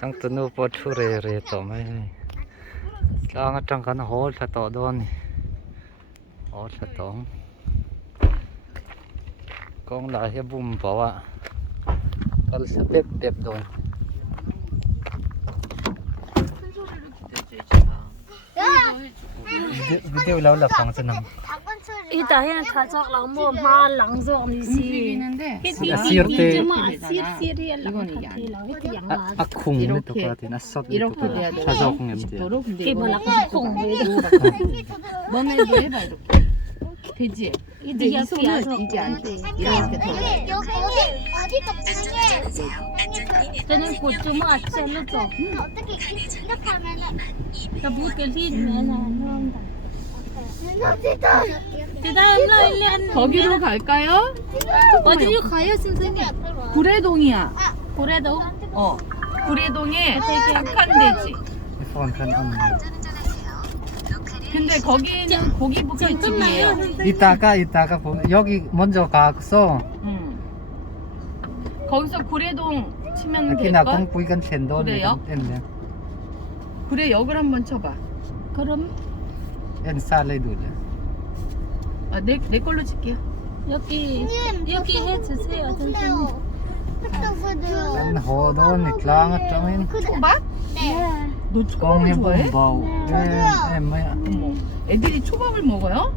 chẳng tụi nó bớt thu rề tỏ mấy đang ở trong cái hố là tỏ đó nè hố là tỏ con lại cái bùm bỏ ạ con sẽ bẹp rồi video lâu là phẳng chân nằm 이따 해 가져랑 뭐 말랑 좀 이시. 시르테 이거는 아쿵 또 같은 아삭 이렇게 돼야 돼. 자작공 집도로 근데 기분 나쁘고 콩. 너네도 해봐 이렇게. 되지? 근데 이 이디야 손은 이제 안 돼. 이렇게 더. 어디가 불쌍해? 저는 고추만 아찔러 줘. 어떻게 이렇게 하면은 나 부kel이 내나 한다. 어디다? 대단한 일한 거기로 갈까요? 어디로 가요, 선생님? 구례동이야. 고래도 구례동에 착한 돼지. phone kan on 근데 거기는 고기볶음집이에요. 이따가 여기 먼저 가서 거기서 구례동 치면 그냥 될걸? 공부이간 챈도 그래요? 구례 역을 한번 쳐봐. 그럼 엔살레 둘 내 걸로 칠게요. 여기 해 주세요, 선생님. 안 호돈 클랑 정인 초밥? 네. 너 꽁이 초밥을 좋아해? 봄바우 뭐야 어머, 애들이 초밥을 먹어요?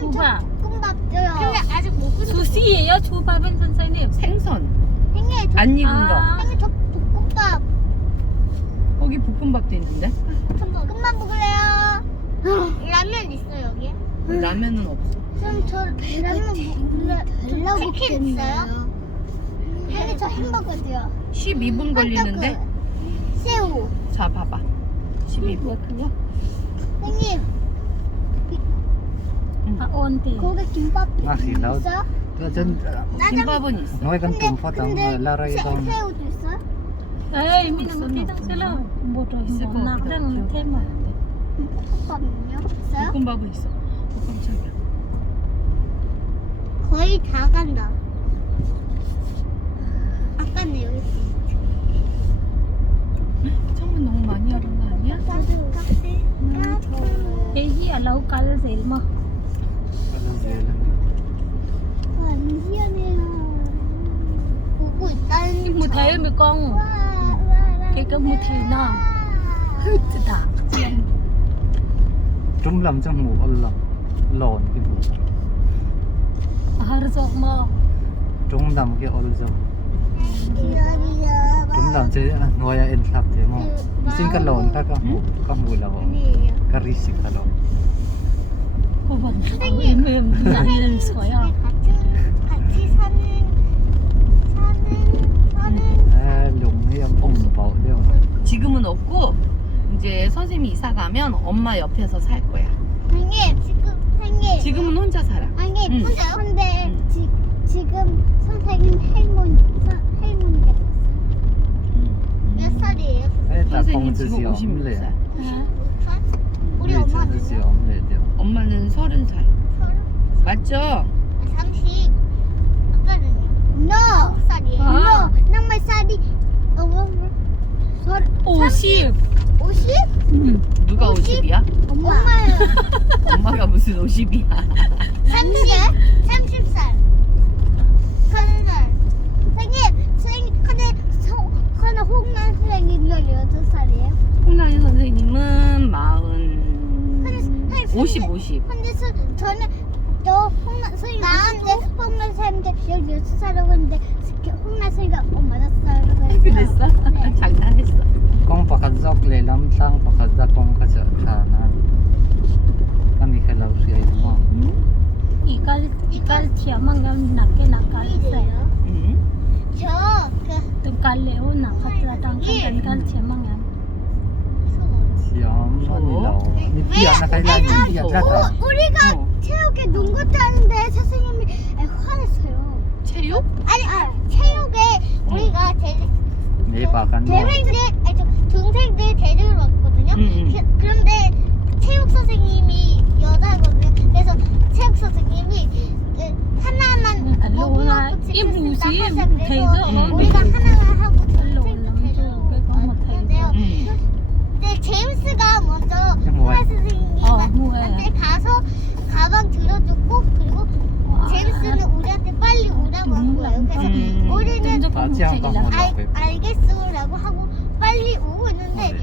초밥. 볶음밥 줘요. 근데 아직 못 끓여. 수시예요, 초밥은 선생님. 생선. 생일 안 익은 아. 생일 저 볶음밥. 거기 볶음밥도 있는데? 볶음밥 먹을래요? 라면 있어 여기? 라면은 없어. 그럼 저 라면 먹을래요? 치킨 있어요? 생일 저 햄버거도요. 12분 걸리는데? 새우. 자, 봐봐. 12분. 생일 아, 온대. 거기 김밥 맛이 나오 있어? 전 김밥은 있어. nói con cùng phát động là rồi con 새우도 있어? 에이, 미는 못 뛰당처럼 못 있을 것 나 같아. 그냥 테마. 볶음밥은요? 있어요? 볶음밥은 있어. 깜짝이야. 거의 다 간다. 아까는 여기 창문 너무 많이 열은 거 아니야? 여기 알라우 깔 제일 뭐. 안 시원해요. 보고 있다는 못 해요, 미 con. cái 못 해나. 다. trúng lầm trong ngủ lầm lộn cái ngủ harus mau. trúng lầm cái ôn dầu trúng lầm chứ ngồi ở in sắp thế mà xin cái lộn ta có ngủ là cái risik cái lộn cô vẫn mềm 나이를 써요. 같이 사는 lùng hay ông bảo đều 지금은 없고 이제 선생님이 이사 가면 엄마 옆에서 살 거야. 형님 생일 지금은 혼자 살아. 아니 응. 근데 지금 선생님 할머니가 됐어요. 몇 살이에요? ta 선생님 không 지금 tự 56살. 우리 엄마는 엄마는 30살. 맞죠? 30. 아까는요? No. 9살이에요. 아. No. 낭만 살이 50. 50? 누가 50이야? 엄마요. 엄마가 무슨 50이야? 30살. 30살. 선생님, 근데 홍란 선생님 18살이에요? 홍나희 선생님은 50. 근데 저는 홍란 선생님 나한테 홍란 선생님한테 16살이라고 했는데 홍란 선생님가 맞았어요. 그랬어? 네. 장난했어. con pakazok le lam sang pakazak con ka cha thana kami hello si ai mo 이깔 티아망감 나게 나깔어요. 응? 저 또 깔래오 나카트라 당칸 깔 티아망감. siam ni lao ni pia na kai la ni pia cha ta 우리가 체육에 농구 하는데 선생님이 화냈어요. 체육? 아니 체육에 우리가 ne pa kan mo 동생들 데리러 왔거든요. 그런데 체육 선생님이 여자거든요. 그래서 체육 선생님이 하나만 먹으라고 im 지금 bù xí 나가자 thầy 그래서 rất 우리가 하나만 하고 동생들 데리러 말 들어줬고 그리고 제임스는 우리한테 빨리 오라고 한 거예요. 그래서 우리는 다시 한번 보려고 했고. 알겠어라고 하고 빨리 오고 있는데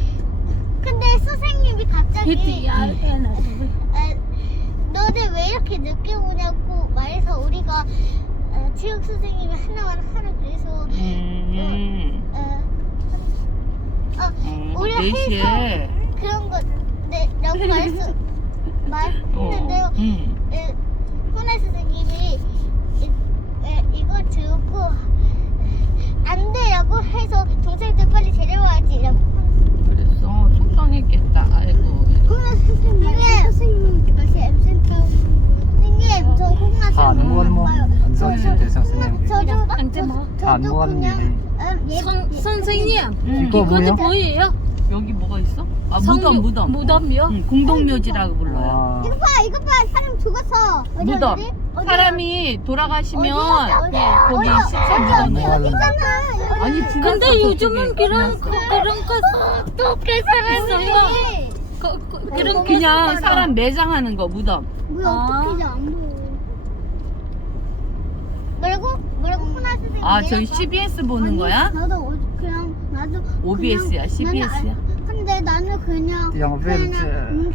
근데 선생님이 갑자기 너네 왜 이렇게 늦게 오냐고 말해서 우리가 체육 선생님이 하나만 하라 그래서 우리가 4시에 해서 그런 거 라고 말했는데요. 호나 선생님이 이거 들고 안 돼라고 해서 동생들 빨리 데려와야지라고. 그랬어. 속상했겠다. 아이고. 호나 선생님 다시 엠센터 선생님 저 호나 안 선생님 무얼 뭐 봐요. 안 좋지 대선생님. 저도 안 무얼 그냥 선생님, 이거 뭐요? 뭐예요? 여기 뭐가 있어? 아, 무덤. 무덤이요? 응, 공동묘지라고 불러요. 아, 이거 봐 사람 죽었어. 무덤. 어디? 사람이 돌아가시면 어디야? 거기 어디야? 시체 어디야? 묻어놓은 거. 여기잖아. 아니, 지났어, 근데 저쪽에. 요즘은 그런 거 어떻게 살았어요? 그런 그냥 사람 매장하는 거, 무덤. 뭐야 아. 어떻게 안 보여? 뭐라고 호나 선생님? 아, 저희 CBS 보는 거야? 나도 나도 OBS야, CBS야? 근데 나는 그냥 영벨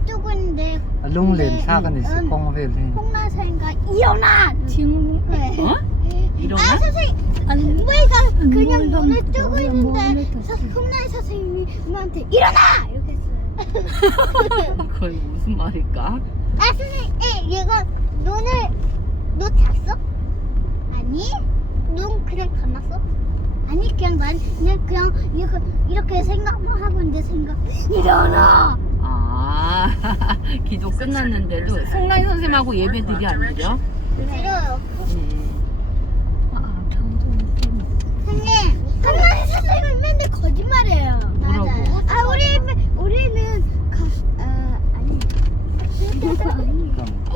뜨고 있는데 룽렌 사근 있어 공벨. 홍나 선생님과 일어나. 네. 어? 일어나? 아 선생님 우리가 그냥 눈을 뜨고 있는데 홍나 선생님이 우리한테 일어나 이렇게 했어요. 그건 무슨 말일까? 아 선생님 얘가 눈 잤어? 아니 눈 그냥 감았어? 아니 그냥 이렇게 생각만 하고 있는데 일어나. 아, 기도 끝났는데도 송라이 선생님하고 예배드리 안 드려? 드려요. 아, 선생님 한마디 선생님은 맨날 거짓말해요. 뭐라고? 아 우리는 아니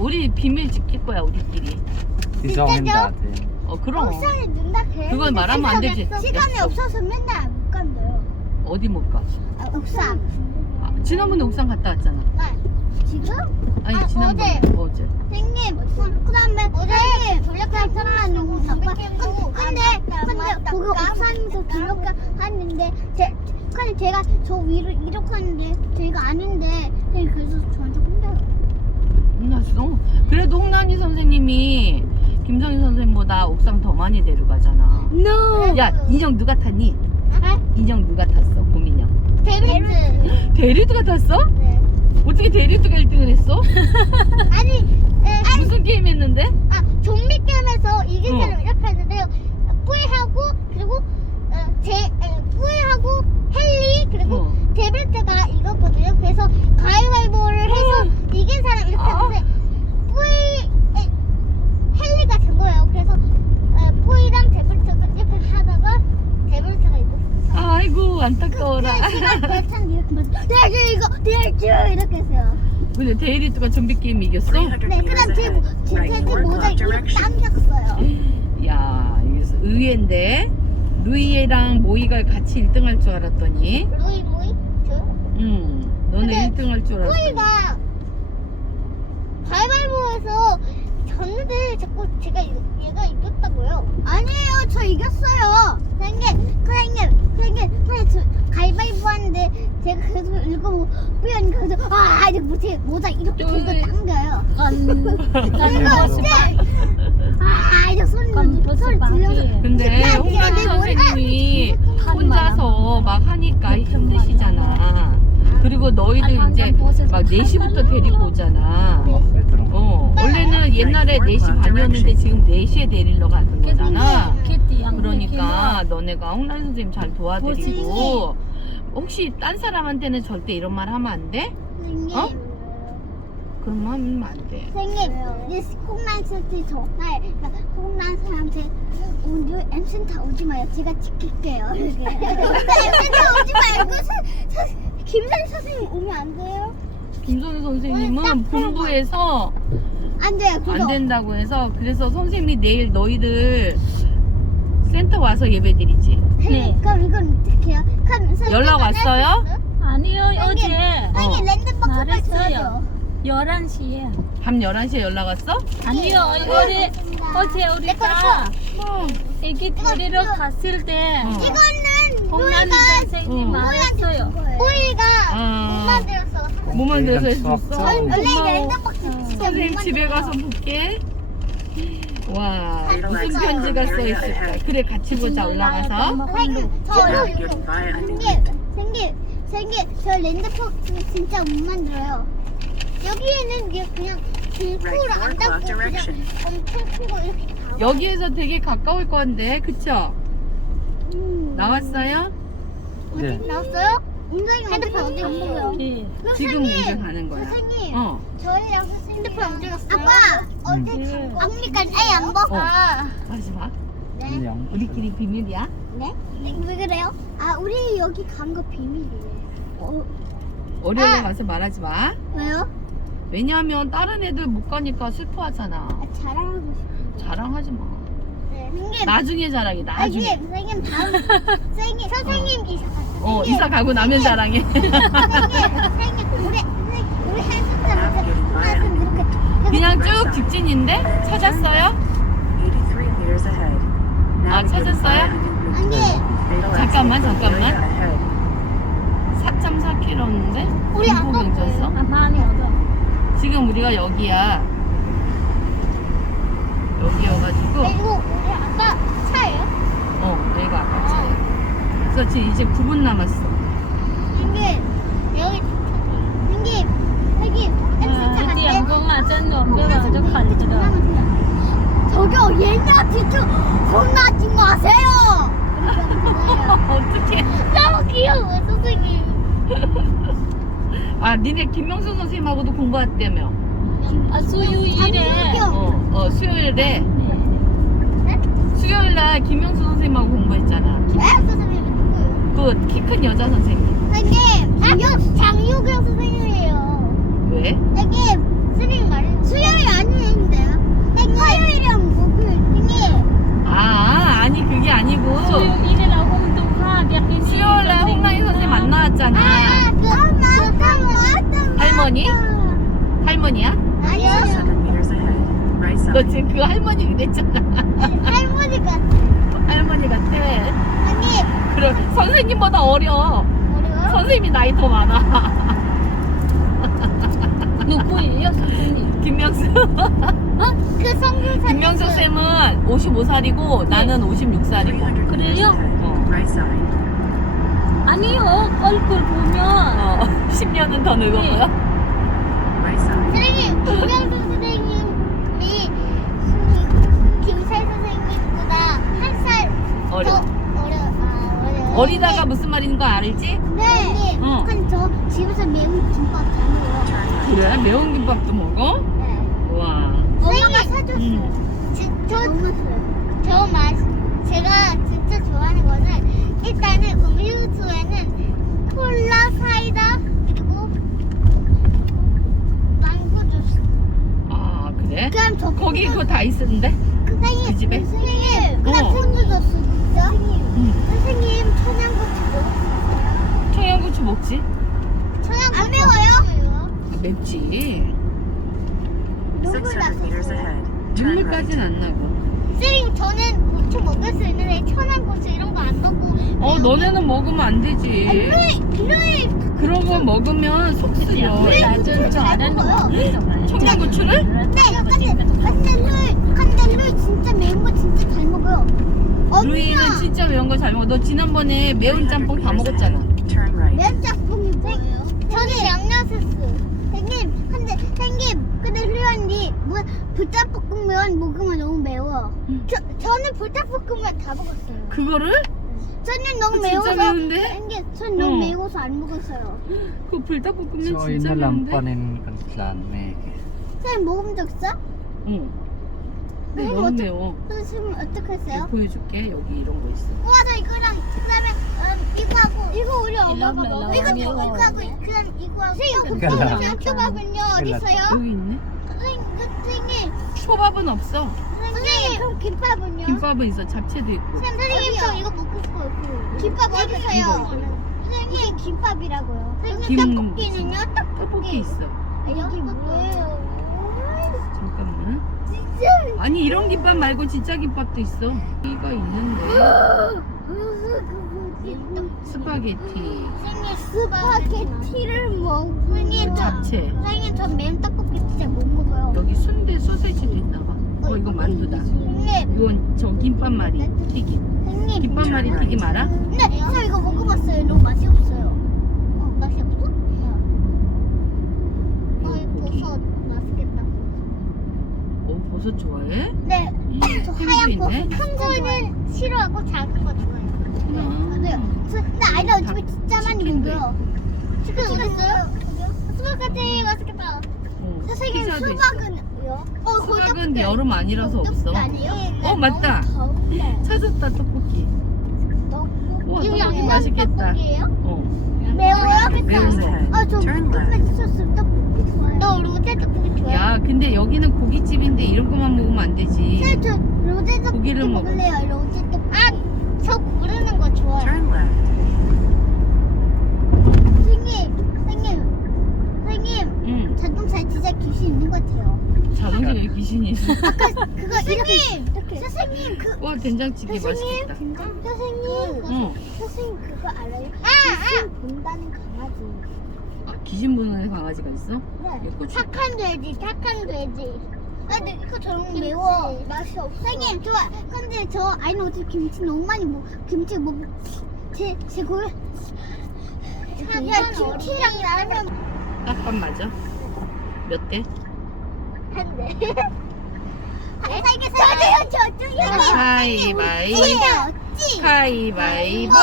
우리 비밀 지킬 거야, 우리끼리. 이정한다. 그럼. 옥상에 눈다 그래. 그건 말하면 안 되지. 시간이 약속. 없어서 맨날 못 간대요. 어디 못 가? 옥상. 아, 지난번에 옥상 갔다 왔잖아. 지금? 아니, 아, 지난번에. 어제. 선생님, 그다음에 선생님 돌려가는 사람 너무 근데 거기 옥상에서 돌려가 하는데 근데 제가 저 위로 이렇게 하는데 제가 아는데 그래서 저한테 혼나요. 혼났어? 그래도 홍란희 선생님이 김성희 선생님보다 옥상 더 많이 데려가잖아. No. 야, 인형 누가 탔니? 인형 누가 탔어? 봄인형. 데리트. 데리드가 탔어? 네. 어떻게 데리드가 1등을 했어? 아니, 무슨 게임 했는데? 좀비 게임에서 이긴 어. 사람 이렇게 하는데요. 뿌이하고 그리고 뿌이하고 헨리 그리고 데빌트가 이겼거든요. 그래서 가위바위보를 해서 이긴 사람 이렇게 하는데 헨리가 진 거예요. 그래서 뿌이랑 데빌트가 이렇게 하다가 데빌트가 이겼어요. 아이고, 안타까워라. 제가 대찬 이렇게 맞아. 데빌트 이렇게 했어요. 근데 데리드가 좀비 게임 이겼어? 네, 그다음 제 모자 이렇게 당겼어요. 야, 이거 의외인데? 루이랑 모이가 같이 1등 할 줄 알았더니. 루이 저? 너네 근데 1등 할 줄 알았어. 뿌이가 가위바위보에서 졌는데 자꾸 얘가 이겼다고요? 아니에요, 저 이겼어요. 선생님, 저 가위바위보 하는데 제가 계속 읽어보고 뿌이는 그래서 이제 못해 모자 이렇게 들고 당겨요. 이제 소리 들려서. 근데 야, 홍란희 내 머리가 선생님이 혼자서 막 하니까 힘드시잖아. 그리고 너희들 이제 막 4시부터 데리고 오잖아. 원래는 옛날에 4시 반이었는데 지금 4시에 데리러 가는 거잖아. 그러니까 너네가 홍란희 선생님 잘 도와드리고 혹시 딴 사람한테는 절대 이런 말 하면 안 돼? 선생님. 그런 말 하면 안 돼. 선생님, 콩난 스티 정말 콩난 사람한테 오늘 엠센터 오지 마요. 제가 지킬게요. 이렇게. 엠센터 오지 말고 김선 선생님 오면 안 돼요? 김선우 선생님은 본부에서 안 돼요. 안 된다고 해서 그래서 선생님이 내일 너희들 센터 와서 예배드리지. 네. 그럼 이건 어떻게 해요? 그럼 연락 왔어요? 아니요, 어제. 선생님 랜덤박스 말했어요. 써야죠. 11시에. 밤 11시에 연락 왔어? 아니요, 이거를 어제 우리가 애기 데리러 갔을 때 이거는 홍남이 선생님 말했어요. 우리가 아. 못 만들었어. 뭐 만들어서 해줬어? 수학 원래 고마워. 랜덤박스 진짜 선생님 못 집에 가서 만들었어. 볼게. 와, 무슨 편지가 써 있을까? 그래, 같이 보자, 올라가서. 선생님, 저 생긴 저 랜덤박스 진짜 못 만들어요. 여기에는 그냥 불포를 안 닫고 그냥 엄청 크고 이렇게 다. 여기에서 되게 가까울 건데, 그쵸? 나왔어요? 네. 나왔어요? 운동이 핸드폰 언제 갔어요? 네. 지금 먼저 가는 거야. 선생님, 어. 저희랑 선생님 핸드폰 언제 갔어요? 아빠, 어제 네. 아프니까 아예 안 먹어. 하지 마. 네. 영. 우리끼리 비밀이야. 네? 왜 그래요? 아, 우리 여기 간 거 비밀이에요. 어려운 가서 말하지 마. 왜요? 왜냐하면 다른 애들 못 가니까 슬퍼하잖아. 아, 자랑하고 싶은데. 자랑하지 마. 네, 선생님. 나중에 자랑해, 나중에. 선생님 다음 선생님 이사 갔어요. 어, 이사 가고 나면 자랑해. 선생님 우리 헬스장 이렇게 그냥 쭉 직진인데? 찾았어요? 83 meters ahead. 아, 찾았어요? 아니 잠깐만. 4.4km인데? 우리 아까 경찰서? 아, 많이 얻어. 지금 우리가 여기야. 여기여가지고, 이거 우리 아빠 차예요? 여기가 아까 차야. 그래서 지금 이제 9분 남았어. 선생님 여기 선생님 헬스장 Chị 갈때 em cũng ở trên đường bây giờ cho khẩn cho được. 저기요 얘네한테 좀 혼나지 마세요. 어떡해. 너무 귀여워 선생님. 아, 니네 김명수 선생님하고도 공부했다며. 아, 수요일에. 수요일에. 수요일날 김명수 선생님하고 공부했잖아. 선생님이 누구예요? 그 키 큰 여자 선생님. 선생님 장유경 선생님이에요. 왜? 선생님 선생님 말해 수요일 아니는데요? 화요일이랑 목요일 선생님. 아니 그게 아니고 수요일에 là hôm thứ hai biết đi 수요일날 홍랑이 선생님 안 나왔잖아. 할머니? 할머니야? 아니요 700 meters ahead. Right 너 side. 지금 그 할머니 그랬잖아. 할머니 같아. 할머니 같아. 언니 그럼 선생님보다 어려. 뭐래요? 선생님이 나이 더 많아. 누구예요, 선생님? 김명수. 그 성교사 김명수 쌤은 55살이고 나는 56살이고. 300 meters 그래요? ahead. Right side. 아니요, 얼굴 보면 10년은 더 늙어 보여? Right side. 선생님 김명수 선생님이 김살 선생님보다 한 살 어려. 어려요. 어리다가 무슨 말인 거 알지? 네. 어. 근데 저 집에서 매운 김밥 잘 먹어요. Turn right. 그래? 매운 김밥도 먹어? 네. 와. 엄마가 사줬어요. 제가 진짜 좋아하는 거는 일단은 음료수에는 콜라, 사이다 그리고 망고 주스. 아 그래? 그럼 저 거기 그거 다 있었는데? 선생님, 그 집에? 선생님, 그냥 어. 폰도 줬어, 진짜. 선생님, 청양고추 먹었어요? 청양고추 먹지? 청양고추 안 매워요? 맵지. 600 meters ahead. Turn 눈물까진 right. 안 나고. 선생님, 저는 고추 먹을 수 있는데 청양고추 이런 거 안 먹고. 너네는 먹으면 안 되지. 루이 그런 거 먹으면 속 쓰려. 나좀 잘하는 거 청양고추를? 근데 루이 진짜 매운 거 진짜 잘 먹어요. 루이는 진짜 매운 거 잘 먹어. 너 지난번에 매운 짬뽕 다 먹었잖아. Turn right. 매운 짬뽕이 뭐예요? 저는 양념소스. 근데 루이 언니 불닭볶음면 먹으면 너무 매워. 저는 불닭볶음면 다 먹었어요. 그거를? 저는 너무 진짜 매워서. 매운데? 선생님, 전 너무 어. 매워서 안 먹었어요. 그 불닭볶음면 So 진짜 매운데? inalampanin kan plan me. 선생님 먹은 적 있어? 응. 근데 선생님 너무 어떡- 매워. 선생님 어떻게 했어요? 보여줄게. 여기 이런 거 있어. 우와 저 이거랑 그다음에 이거 하고 이거 우리 엄마가 일로 먹어. 일로 이거 일로. 하고 그다음 이거 하고 일로. 초밥은요 어디 있어요? 여기 있네. 선생님 초밥은 없어. 선생님 그럼 김밥은요? 김밥은 있어. 잡채도 있고. 선생님 저 이거 먹고 싶어요. 김밥 어디 있어요? 선생님 김밥이라고요. 선생님 김- 떡볶이는요? 떡볶이 있어. 이게 뭐예요? 잠깐만. 진짜. 아니 이런 김밥 말고 진짜 김밥도 있어. 이거 있는데. 스파게티. 생일 스파게티를 먹고 생일 잡채. 생일 전 매운 떡볶이 진짜 못 먹어요. 여기 순대 소세지도 있나 봐. 이거 만두다. 생일 이건 저 김밥말이 튀김. 생일. 김밥말이 튀김 알아? 근데 저 이거 먹어봤어요. 너무 맛이 없어요. 맛이 없어? 이 버섯 맛있겠다. 버섯 좋아해? 네. 저 하얀 햄도 버섯 있네. 큰 거는 싫어하고 작은 거 좋아해요. 맞아요. 근데 아이가 요즘에 진짜 많이 치킨도 먹어요. 치킨 어디 있어요? 수박까지 맛있겠다. 선생님 피자도 수박은요? 거기 수박은 떡볶이 여름 아니라서 없어. 아니에요? 맞다. 더운데. 찾았다 떡볶이. 우와 이거 떡볶이 양념 맛있겠다. 떡볶이예요? 매워요? 매워요? 저 Turn 떡볶이 소스 떡볶이 좋아해요. 나 로제 떡볶이 좋아해요. 야 근데 여기는 고깃집인데 이런 것만 먹으면 안 되지. 저 로제 떡볶이 고기를 먹어. 먹을래요. 로제 떡볶이. 저 고르는 거 좋아요. Turn left. 선생님, 응. 자동차에 진짜 귀신 있는 것 같아요. 자동차에 여기 귀신이 있어. 그거 선생님 와 된장찌개 맛있겠다. 선생님 응. 그거 알아요? 귀신 본다는 강아지. 귀신 보는 강아지가 있어? 네. 이거 착한 돼지. 근데 이거 너무 매워. 맛이 없어. 선생님 좋아. 근데 저 아이는 어차피 김치 너무 많이 김치 제 골. 야 김치랑 라면 딱밥 맞아? 몇 대? 한 대. 저도요. 가위바위보. 가위바위보.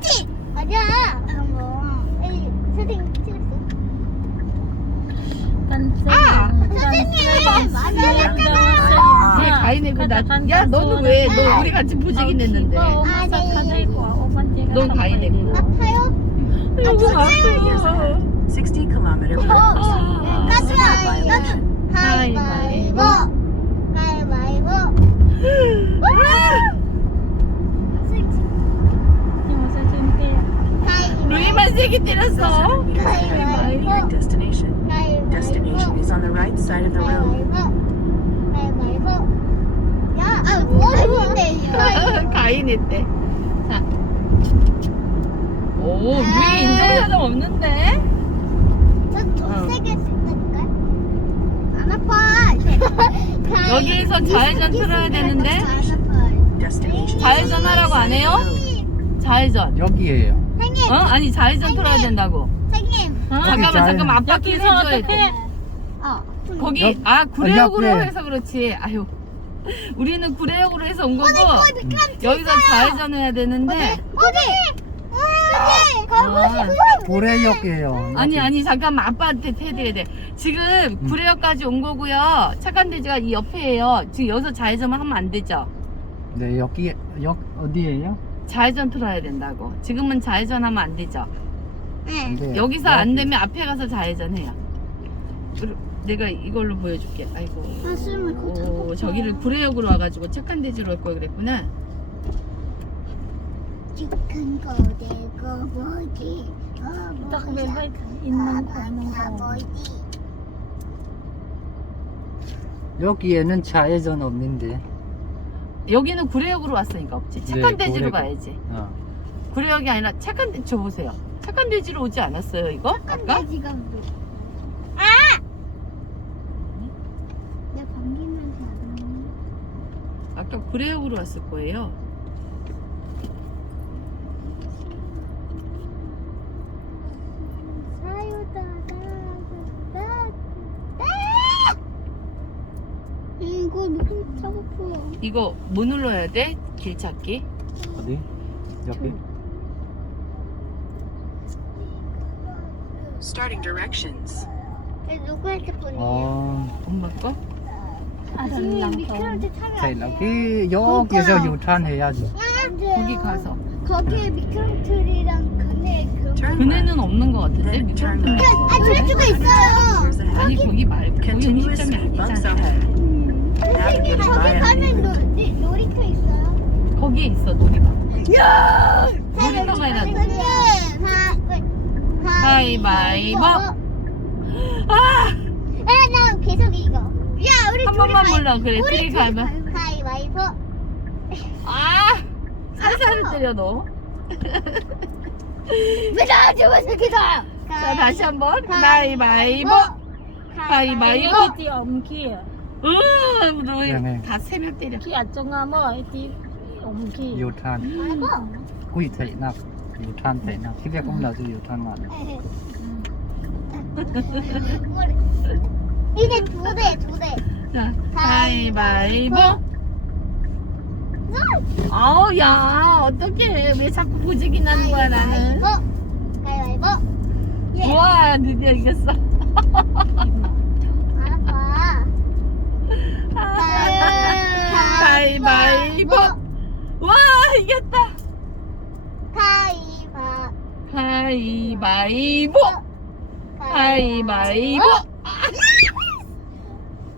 찌. 맞아. 선생님 틀렸어. 선생님 맞았잖아요. 왜 가위 내고 야 너는 왜? 너 우리 같이 보직이 냈는데. 넌 가위 내고. 아파요? 아파요. 60 kilometer miles. 가위바위보. 가위바위보. 루이만 세게 때렸어. 7 meters ahead. Near your destination. Destination is on the right side of the road. 가위바위보. 야, 뭐하는데요? 가위 냈대. 자. 오, 루이 인정사정 없는데? 저더 세게 했다니까. 안 아파. 여기에서 좌회전 틀어야 되는데? 안 아파. Destination. 좌회전 하라고 안 해요? 좌회전. 여기에요. 선생님, 아니 좌회전 틀어야 된다고. 선생님. 잠깐만 아빠 길 해줘야 돼. 거기 구례역으로 옆에. 해서 그렇지. 아유 우리는 구례역으로 해서 온 거고 미끄럼틀 여기서 좌회전 해야 되는데 어디? 거기 고래역이에요. 아니 잠깐만 아빠한테 해드려야 돼. 지금 구례역까지 온 거고요. 착한 돼지가 이 옆에예요. 지금 여기서 좌회전만 하면 안 되죠. 네, 역 어디예요? 좌회전 틀어야 된다고. 지금은 좌회전하면 안 되죠. 네, 여기서 안 되면 앞에 가서 좌회전해요. 내가 이걸로 보여줄게. 아이고. 오, 저기를 구례역으로 와가지고 착한 돼지로 올 걸 그랬구나. 착한 거 내고 뭐지? 있는 거 하는 거. 뭐지? 여기에는 좌회전 없는데. 여기는 구례역으로 왔으니까 없지. 착한 네, 돼지로 구례역. 가야지. 어. 구례역이 아니라 착한 돼지 저 보세요. 착한 돼지로 오지 않았어요 이거? 아까? 돼지가 내 감기 냄새 안 나네. 아까 구례역으로 왔을 거예요. 이거 무슨 차고프요? 이거 뭐 눌러야 돼? 길 찾기? 어디? 여기. Starting directions. 누구 핸드폰이에요? 엄마 거? 미끄럼틀 타면 자, 안 돼요? 여기 여기서 유턴해야지. 안 돼요. 거기 가서. 거기에 미끄럼틀이랑 그네 Turn 그네는 없는 거 같은데? Then turn 미끄럼틀 left. 없어. 저쪽에 있어요. Meters ahead. 아니 거기 말고 거기 Continuous 음식점이 bumps 아니잖아. ahead. 선생님 거기 가면 놀이터 있어요? 거기에 있어 놀이방. 선생님, 놀이터가 있나? 선생님, 가위바위보. 나 계속 이거. 야, 우리 한 번만 몰라. 그래, 둘이 가면. 가위바위보. 아! 살살을 때려, 너. 왜 나한테 와서 기다려? 자, 다시 한 번. 가위바위보. 가위바위보. Thì ông kia. 너희 다 세 명 때려. Khi ở trong ngõ mơ thì ông kia. ยูทัน 가위바위보. กุยเตะนักยูทันเตะนักที่เรียกผมเราจะยูทันมา 이제 두 대. 자, 가위바위보. 아우, 야, 어떡해. 왜 자꾸 보직이 나는 거야, 나는. 가위바위보. 예. 우와, 드디어 이겼어. 알았어. 가위바위보. 와, 이겼다. 가위바위보. 가위바위보.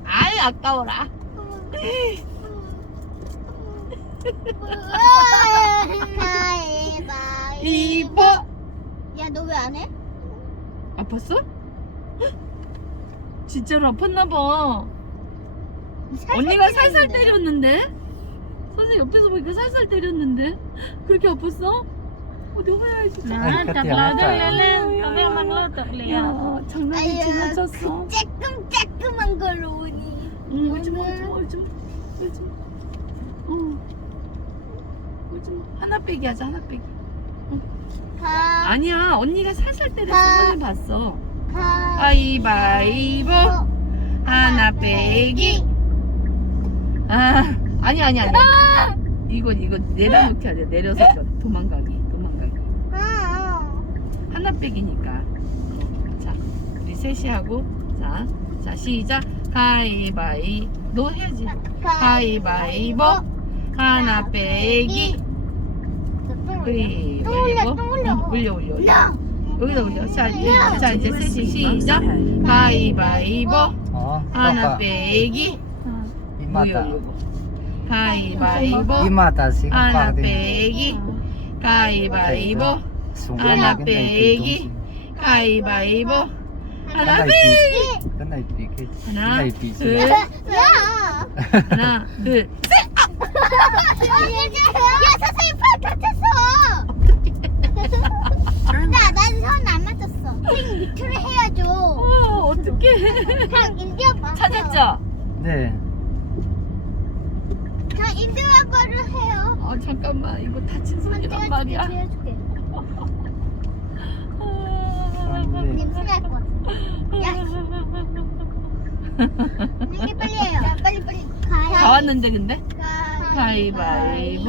아이, 아까워라. 가위바위보. 야, 너 왜 안 해? 아팠어? 진짜로 아팠나봐. 언니가 살살 때렸는데? 선생님 옆에서 보니까 살살 때렸는데? 그렇게 아팠어? 어디 화야지. Nah, tak lalu lele. Kami mana tak 야, lihat. 장난이 지나쳤어. 쬐끔쬐끔한 걸로 오니. 울지마. 울지마. 하나 빼기 하자, 하나 빼기. 아니야, 언니가 살살 때렸어. 선생님 봤어. 가위바위보. 하나 빼기. 아, 아니야. 이거 내려놓기 하자. 내려서 도망가기. 하나 빼기니까. 자, 우리 셋이 하고. 자, 시작. 가위바위. 너 해야지. 가위바위보. 하나 빼기. 그래. 올려. 여기다 올려. 자, 이제 셋이 시작. 가위바위보. อ๋อ 하나 빼기. อิมาตา 가위바위보. อิมาตาสิงปาก 하나 ดิ 빼기. 가위바위보. สูง 하나 빼기. 가위바위보. กันไหน 하나 ปี 빼기. กันไหนปีกัน 하나, ไหนปี 둘, 야! 하나, 둘. 야, 선생님 팔 다쳤어. 난 손 안 맞았어. 선생님 밑으로 해야죠. 어떡해. 그냥 인디언 봐. 찾았죠? เนี่ย 그냥 인디언 거를 해요. 잠깐만. 이거 다친 손이란 말이야. 해줄게. 냄새 날 것 같아. 야, 선생님 빨리 해요. 야, 빨리. 다 왔는데, 근데? 가위바위보.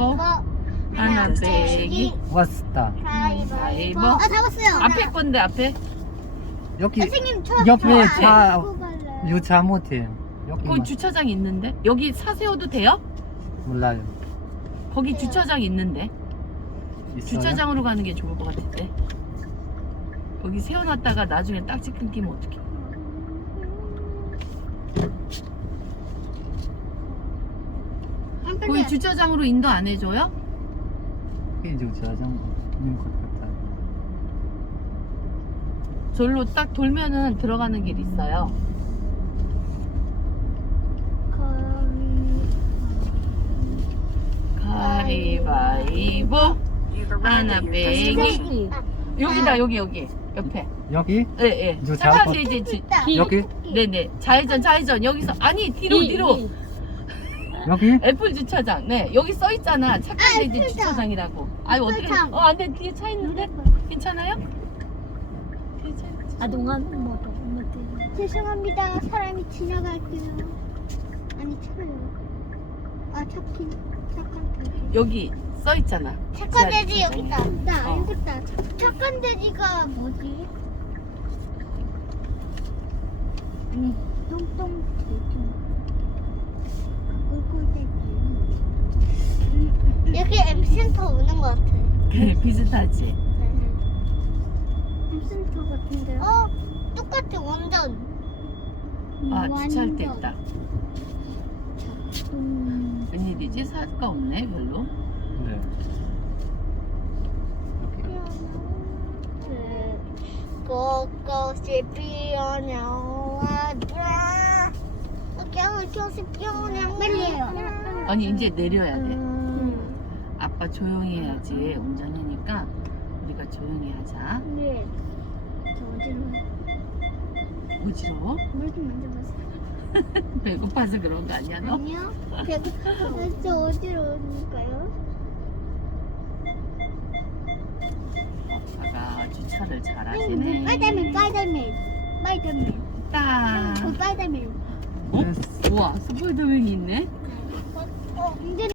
하나 빼기. วัสตา 가위바위보. 아, 다 왔어요. 앞에 건데, 앞에. ยก 선생님 저 옆에 차 갈래요. 유차 못해요. 여기 거기 주차장 있는데? 여기 차 세워도 돼요? 몰라요. 거기 주차장 있는데? 있어요? 주차장으로 가는 게 좋을 것 같은데? 여기 세워놨다가 나중에 딱지 끊기면 어떡해. 거기 주차장으로 인도 안 해줘요? 이 주차장 있는 것 같아요. 절로 딱 돌면은 들어가는 길 있어요. 가위바위보. You've arrived 하나 at your 빼기. destination. 여기다, 여기. 옆에. 여기? 예. 저 잠깐, 잡아. 이제. 여기? 네네. 좌회전. 여기서. 아니, 뒤로. 여기? 애플 주차장. 네. 여기 써 있잖아. 착한 돼지 애플 주차장이라고. 아유, 어떻게. 주차장. 안 돼. 뒤에 차 있는데? 괜찮아요? Adungan mo to. Umutin. 죄송합니다. 사람이 지나갈게요. 아니 차요. 아 착한 돼지. 여기 써 있잖아. 착한 돼지 여기 있다. 나 어. 알겠다. 착한 돼지가 뭐지? 똥똥 돼지. 꿀꿀 돼지. 여기 엠센터 오는 것 같아. 그래, 비슷하지. 엠센터 같은데요? 똑같아 완전. 아, 주차할 때 있다. 음. 웬일이지? 사가 없네, 별로. 네. 여기. 고 보고 싶어요. 보고 싶어요. 빨리요. 아니 이제 내려야 돼. 아빠 조용히 해야지. 운전하니까 우리가 조용히 하자. 네. 저 어디로? 어지러워? 물좀 만져보세요. 배고파서 그런 거 아니야 너? 아니요. 저 어디로 오니까요? 아빠가 주차를 잘하시네. 빨달맨. 딱. 저 빨달맨. 어? 우와 스포이더맨이 있네. 이제